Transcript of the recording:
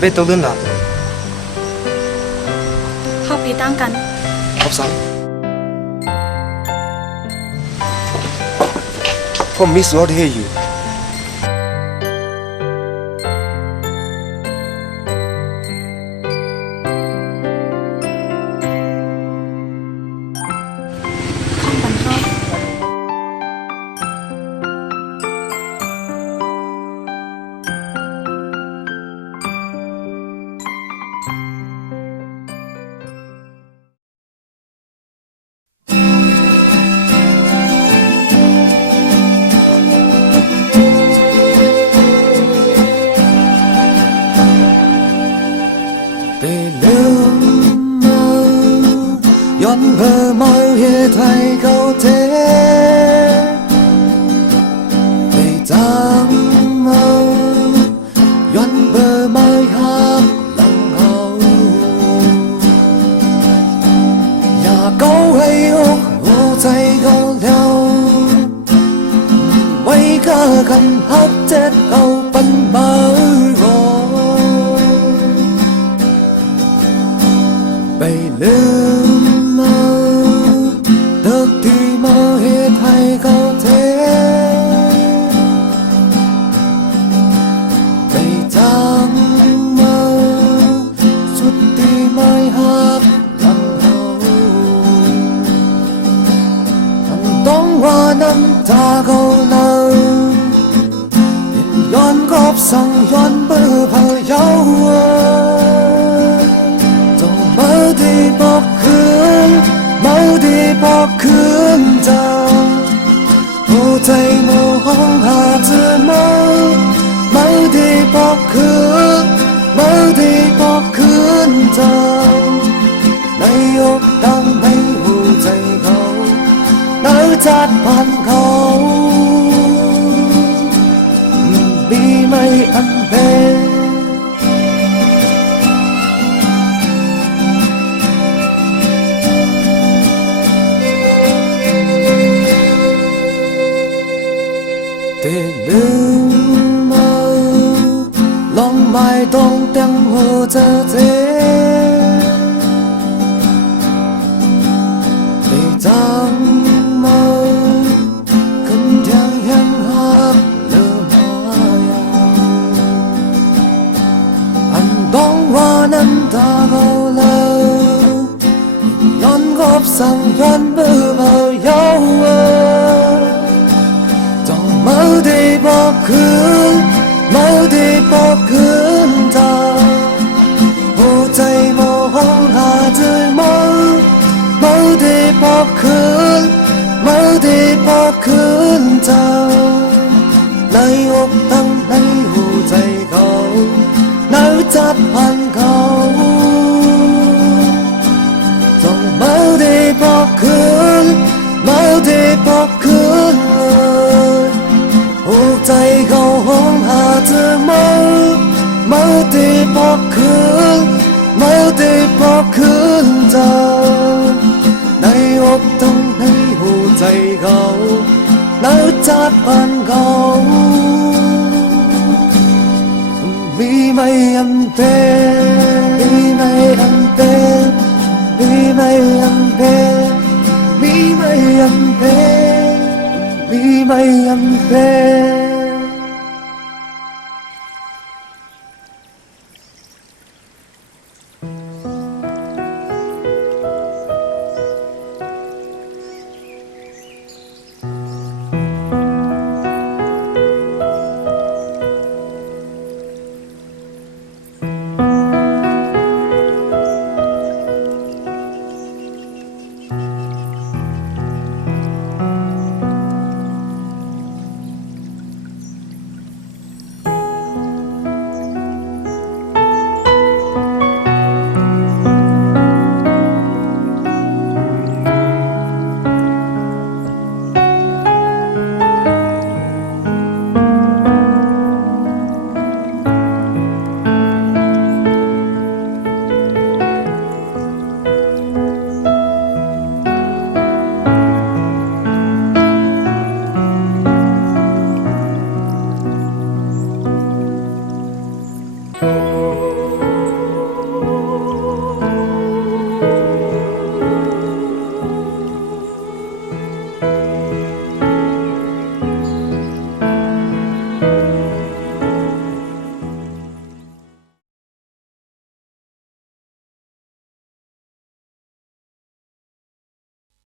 เบ็ดตัวลื่นละเข้าไปตั้งกันขอบสังผมมีส่วนที่อยู่ข้องบันเทาย้อนเบอร์มาเหตุให้เขาเทไปจังเอาย้อนเบอร์มาหักหลังเอาอย่าเกาให้อกหัวใจเขาแล้วไว้ก็กันหักเจ็ดเอาปันมารอไปลืมเลิกที่มาเหตุให้เขาเทไปจังมาสุดที่ไม่หักหลังเขามันต้องว่าน้ำตาเขาเลยย้อนกอบสั่งย้อนเบื่อพะเยาจงเมื่อที่บอกคืนเมื่อที่บอกคืนเจ้าหัวใจโมห้องหาเธอเมื่อที่บอกคืนเมื่อที่บอกคืนเจ้าในอกดังในหัวใจเขาในจัดพันเขามีไม่อันเป็นลืมเอาลองไม่ต้องเต็มหัวใจเธอไปจังมาคนยังยังหักเลืมหายอันต้องว่าน้ำตาเขาเลยย้อนกอบสั่งย้อนเบื่อเบาเยาเมื่อที่บอกคืนเมื่อที่บอกคืนเธอหัวใจมองหาเธอเมื่อที่บอกคืนเมื่อที่บอกคืนเธอในอกตั้งในหัวใจเขาในจัดพันเขาจงเมื่อที่บอกคืนเมื่อที่บอกคืนหัวใจเขาห้องหาเธอเมื่อที่บอกคืนเมื่อที่บอกคืนเธอในอกต้องในหัวใจเขาในจัดปันเขามีไม่อันเป็นมีไม่อันเป็นมีไม่อันเป็นมีไม่อันเป็นมีไม่อันเป็น